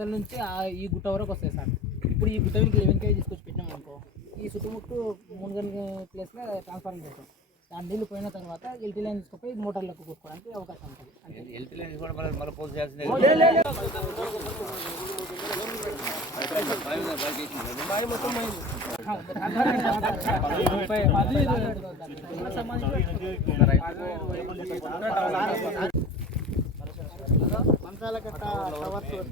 అవతల నుంచి ఆ ఈ గుట్ట వరకు వస్తాయి సార్ ఇప్పుడు ఈ గుట్ట నుంచి లెవెన్ కేజీ తీసుకొచ్చి పెట్టినాం అనుకో ఈ చుట్టుముట్టు మునుగన్ ప్లేస్లో ట్రాన్స్ఫార్మర్ చేస్తాం ఆ నీళ్ళు పోయిన తర్వాత ఎల్టీ లైన్ తీసుకుపోయి మోటార్లకు కూర్చోడానికి అవకాశం ఉంటుంది అంతే. హెల్త్ లైన్ కూడా మళ్ళీ మళ్ళీ పోస్ట్ చేయాల్సిందే మెయిన్ అది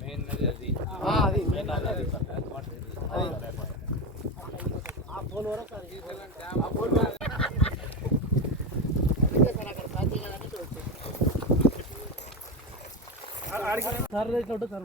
సార్ ఇట్లా ఉంటుంది సార్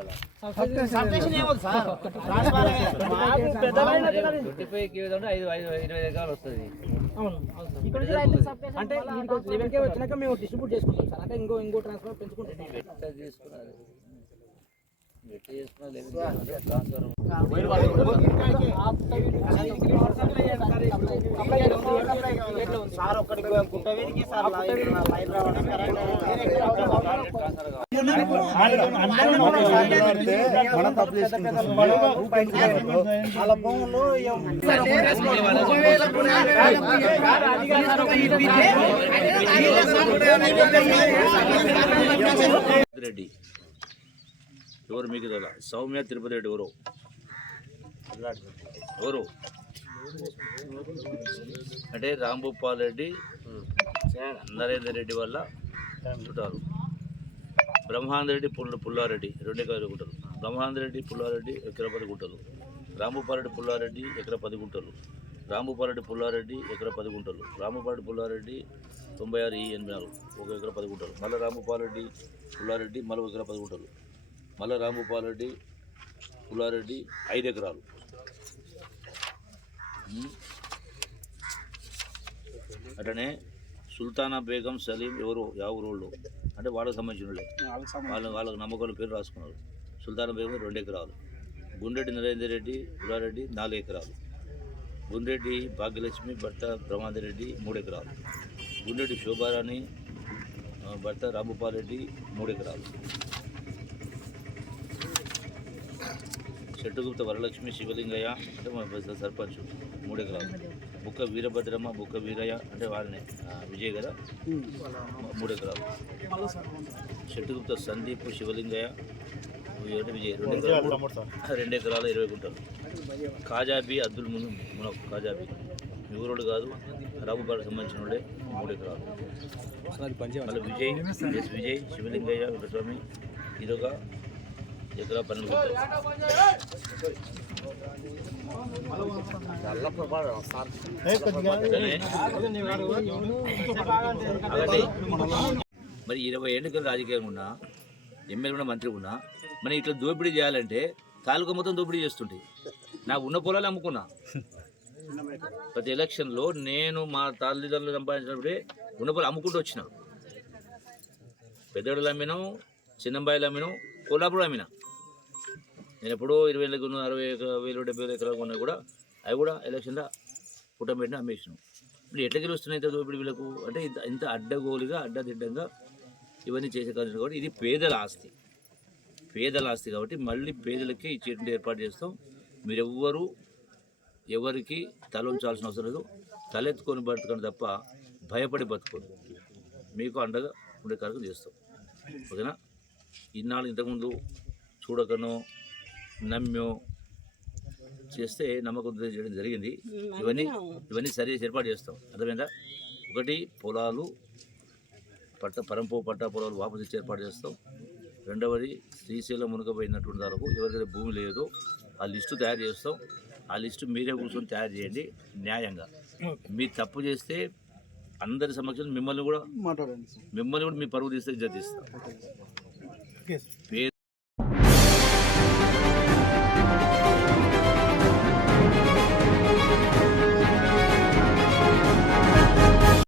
అంటే వచ్చినాక మేము డిస్ట్రిబ్యూట్ చేసుకుంటాం సార్. అంటే ఇంకో ఇంకో ట్రాన్స్ఫర్ పెంచుకుంటాం తీసుకున్నారు ట్రాన్స్ఫర్ సార్ ఒక్కడికి గుట్ట వీరికి సార్ లైన్ లైన్ రావడం వాళ్ళ భూములు రెడ్డి. ఎవరు మీకు సౌమ్య తిరుపతి రెడ్డి ఎవరు? ఎవరు? అంటే రాంభూపాల్ రెడ్డి నరేందర్ రెడ్డి వల్ల చుట్టాలు బ్రహ్మాందర్ రెడ్డి పుల్ల పుల్లారెడ్డి రెండు ఎకరాల గుంటలు. బ్రహ్మాందర్ రెడ్డి పుల్లారెడ్డి ఎకర పది గుంటలు రాంభూపాలరెడ్డి పుల్లారెడ్డి ఎకర పది గుంటలు రాంభూపాలరెడ్డి పుల్లారెడ్డి ఎకర పది గుంటలు రాంభూపాలరెడ్డి పుల్లారెడ్డి తొంభై ఆరు ఈ ఎనభై నాలుగు ఒక ఎకర పది గుంటలు. మళ్ళీ రాంభూపాలరెడ్డి పుల్లారెడ్డి మళ్ళీ ఒక ఎకర పది గుంటలు. మళ్ళీ రాంభూపాలరెడ్డి పుల్లారెడ్డి ఐదు ఎకరాలు. ఉమ్. అట్లనే సుల్తానా బేగం సలీం ఎవరు? యావూరోళ్ళు అంటే వాళ్ళకి సంబంధించిన వాళ్ళే. వాళ్ళ వాళ్ళకి నమ్మకాల పేరు రాసుకున్నారు. సుల్తానా బేగం రెండు ఎకరాలు. గుండెడ్డి నరేందర్ రెడ్డి పుల్లారెడ్డి నాలుగు ఎకరాలు. గుండెడ్డి భాగ్యలక్ష్మి భర్త బ్రహ్మాందర్ రెడ్డి మూడు ఎకరాలు. గుండెడ్డి శోభారాణి భర్త రాంభూపాల్ రెడ్డి మూడు ఎకరాలు. చెట్టుగుప్త వరలక్ష్మి శివలింగయ్య అంటే మా బస్ సర్పంచ్ మూడు ఎకరాలు. బుక్క వీరభద్రమ్మ బుక్క వీరయ్య అంటే వాళ్ళనే ఆ, విజయ్ కదా? మూడు ఎకరాలు. చెట్టుగుప్త సందీప్ శివలింగయ్య అంటే విజయ్ రెండు ఎకరాలు. రెండు ఎకరాలు ఇరవై గుంటలు. కాజాబీ అబ్దుల్ మును మునక్ కాజాబీ. మీ ఊరోడు కాదు రాబుపాడు సంబంధించిన వాళ్ళే మూడు ఎకరాలు. విజయ్. ఎస్ విజయ్ శివలింగయ్య వెంకటస్వామి ఇదొక ఎకరా పని మరి ఇరవై ఏళ్ళకి రాజకీయం ఉన్నా ఎమ్మెల్యే ఉన్నా మంత్రి ఉన్నా మరి ఇట్లా దోపిడీ చేయాలంటే తాలూకా మొత్తం దోపిడీ చేస్తుంటే. నాకు ఉన్న పొలాలు అమ్ముకున్నా. ప్రతి ఎలక్షన్లో నేను మా తల్లిదండ్రులు సంపాదించినప్పుడే ఉన్న పొలం అమ్ముకుంటూ వచ్చిన. పెద్దోళ్ళు అమ్మినాం చిన్నంబాయిలు అమ్మినాం కోలాపురం అమ్మినా. నేను ఎప్పుడో ఇరవై ఏళ్ళకి అరవై వేలు డెబ్బై వేలు ఎకరాలు కొన్నా కూడా అవి కూడా ఎలక్షన్లో పుట్టం పెట్టిన అమ్మేసినాం. ఇప్పుడు ఎట్లా గెలుస్తున్నాయి దోపిడి దోపిడీ వీళ్ళకు? అంటే ఇంత ఇంత అడ్డగోలుగా అడ్డదిడ్డంగా ఇవన్నీ చేసే కాదు కాబట్టి ఇది పేదల ఆస్తి. పేదల ఆస్తి కాబట్టి మళ్ళీ పేదలకే ఇచ్చేటువంటి ఏర్పాటు చేస్తాం. మీరెవ్వరూ ఎవరికి తల ఉంచాల్సిన అవసరం లేదు. తలెత్తుకొని బతకండి తప్ప భయపడి బతుకోదు మీకు అండగా ఉండే కార్యక్రమం చేస్తాం. ఓకేనా? ఇన్నాళ్ళు ఇంతకుముందు చూడకనో నమ్మో చేస్తే నమ్మకం చేయడం జరిగింది. ఇవన్నీ ఇవన్నీ సరి ఏర్పాటు చేస్తాం. అర్థమైందా? ఒకటి పొలాలు పట్ట పరంపో పట్టా పొలాలు వాపసు ఏర్పాటు చేస్తాం. రెండవది శ్రీశైలం మునకపోయినటువంటి వరకు ఎవరికైతే భూమి లేదో ఆ లిస్టు తయారు చేస్తాం. ఆ లిస్టు మీరే కూర్చొని తయారు చేయండి న్యాయంగా. మీరు తప్పు చేస్తే అందరి సమక్షంలో మిమ్మల్ని కూడా మాట్లాడండి సార్. మిమ్మల్ని కూడా మీ పరువు తీస్తే సార్.